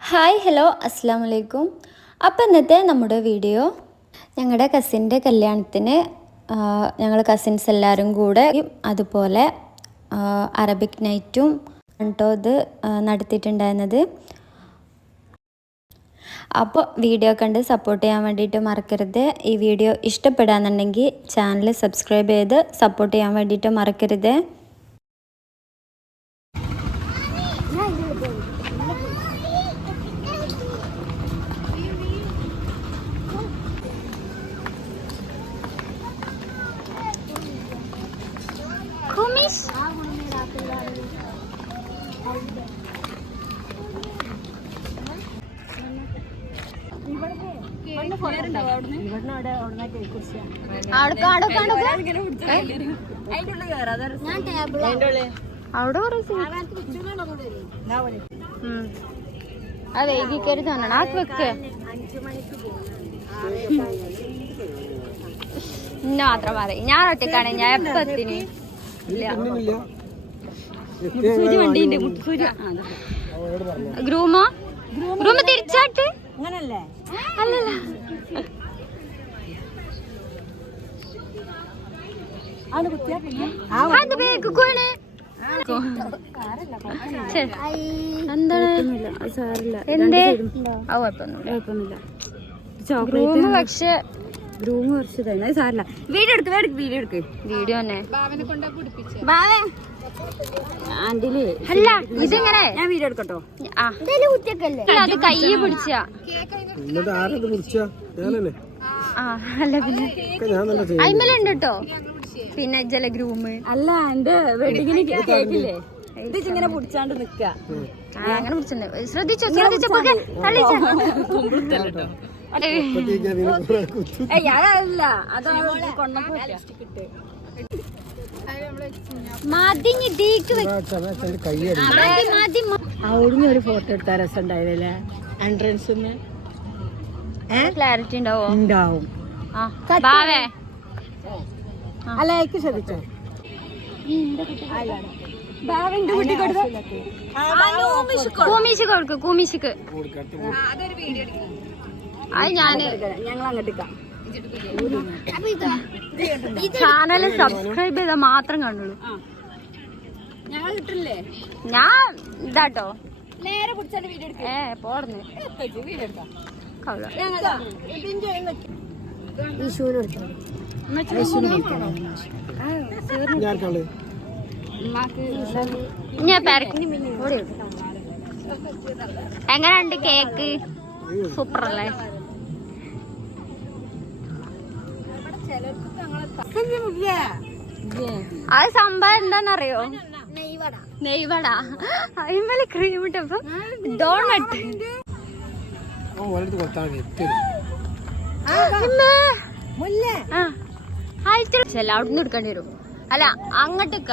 Hi hello അസ്സാം വലൈക്കും അപ്പം ഇന്നത്തെ നമ്മുടെ വീഡിയോ ഞങ്ങളുടെ കസിന്റെ കല്യാണത്തിന് ഞങ്ങൾ കസിൻസ് എല്ലാവരും കൂടെ അതുപോലെ അറബിക് നൈറ്റും കേട്ടോ നടത്തിയിട്ടുണ്ടായിരുന്നത്. അപ്പോൾ വീഡിയോ കണ്ട് സപ്പോർട്ട് ചെയ്യാൻ വേണ്ടിയിട്ട് മറക്കരുത്. ഈ വീഡിയോ ഇഷ്ടപ്പെടാന്നുണ്ടെങ്കിൽ ചാനൽ സബ്സ്ക്രൈബ് ചെയ്ത് സപ്പോർട്ട് ചെയ്യാൻ വേണ്ടിയിട്ട് മറക്കരുത്. അവിടെ അത് വൈകിക്കരുത് തോന്നണം ആക്ക് വെക്ക് ഇന്ന മാത്രം പറയും. ഞാൻ ഒറ്റക്കാണ് ഞാൻ ഗ്രൂമോ? ഗ്രൂമ് തിരിച്ചാട്ട്? അങ്ങനല്ലേ? അല്ലല്ല. കുഴപ്പമൊന്നുമില്ല. ഗ്രൂമ് പക്ഷെ ഗ്രൂം കുറച്ച് സാരല്ല. വീഡിയോ എടുക്ക് വീഡിയോ എടുക്ക് വീഡിയോ തന്നെ. എടുക്ക് കൊണ്ടാ തന്നെ ആന്റിൽ അല്ല ഇതിങ്ങനെ? ഞാൻ വീഡിയോ എടുക്കട്ടോ. അത് പിടിച്ച. അല്ല പിന്നെ. അയിമലുണ്ട് കേട്ടോ ജല ഗ്രൂമ് അല്ല എന്റെ വെഡിങ്ങിന് കേക്കില്ലേ? ഇത് ഇങ്ങനെ പിടിച്ചാണ്ട് നിക്ക. അങ്ങനെ പിടിച്ചിട്ടുണ്ട് ശ്രദ്ധിച്ചോ ശ്രദ്ധിച്ചോ തള്ളിച്ചോ. ഏയ്. അതല്ല അതാണ് കൊണ്ടപ്പോ അവിടുന്ന് ഒരു ഫോട്ടോ എടുത്താൽ രസം ഉണ്ടായില്ലേ? എൻട്രൻസ് ക്ലാരിറ്റി ഉണ്ടാവോ? ഉണ്ടാവും. അല്ല എനിക്ക് ശ്രദ്ധിച്ചോ. കൂമീശിക്ക് അത് ഞാൻ ഞങ്ങൾ അങ്ങോട്ട് ചാനൽ സബ്സ്ക്രൈബ് ചെയ്താൽ മാത്രം കാണുള്ളൂ ഞങ്ങൾ കിട്ടില്ലേ ഞാൻ ഇതാട്ടോ. നേരെ പിടിച്ചാണ്ട് വീഡിയോ ഏ പോർന്ന് ഞാൻ എങ്ങനെയുണ്ട് കേക്ക് സൂപ്പർ അല്ലേ? അത് സംഭവം എന്താണെന്നറിയോ? നെയ്വട. അതിന്മേലെ ക്രീം ഇട്ടപ്പോ ഡോണട്ട് ആ. ചെല്ല അവിടുന്ന് എടുക്കേണ്ടി വരും. അല്ല അങ്ങോട്ടേക്ക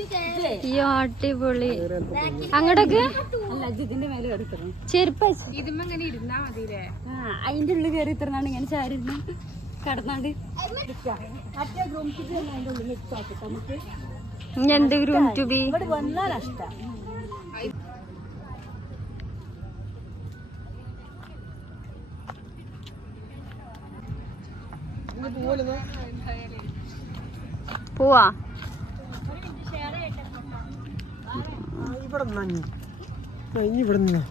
അയ്യോ അടിപൊളി. അങ്ങോട്ടൊക്കെ. ചെരുപ്പ് അതിന്റെ ഉള്ളിൽ കയറി തരണാണ് ഇങ്ങനെ ചാരിരുന്ന് കടന്നാണ്ട് എന്ത് ഗ്രൂം ടു ബി വന്നാൽ അഷ്ട പോവാ. ഇവിടെ നിന്നാ ഇനി ഇവിടെ നിന്നാ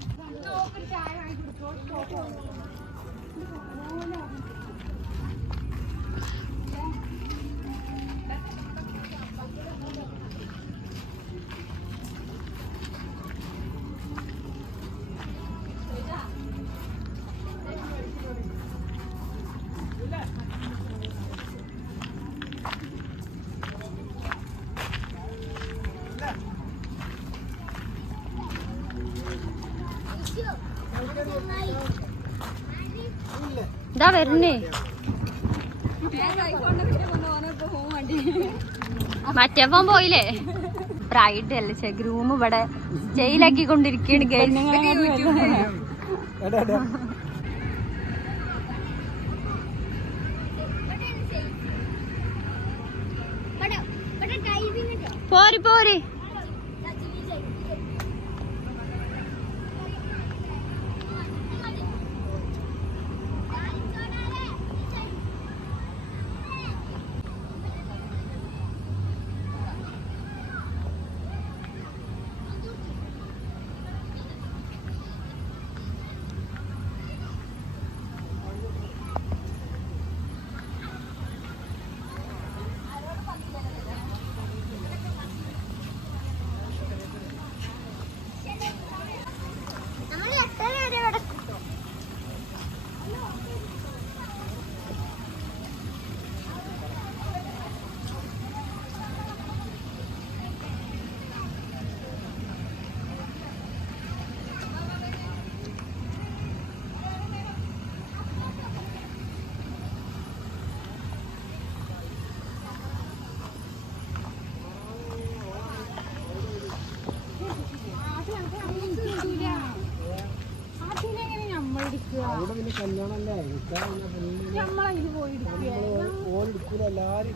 ഇതാ വരുന്നേ. മറ്റേ ഫോൺ പോയില്ലേ? ബ്രൈഡ് അല്ലേ ചെ ഗ്രൂം ഇവിടെ ജയിലാക്കി കൊണ്ടിരിക്കുകയാണ് എടാ എടാ. പോര് പോര്. അവിടെ പിന്നെ കല്യാണം അല്ലേ? നിൽക്കാൻ നമ്മളതിന് പോയി എല്ലാരും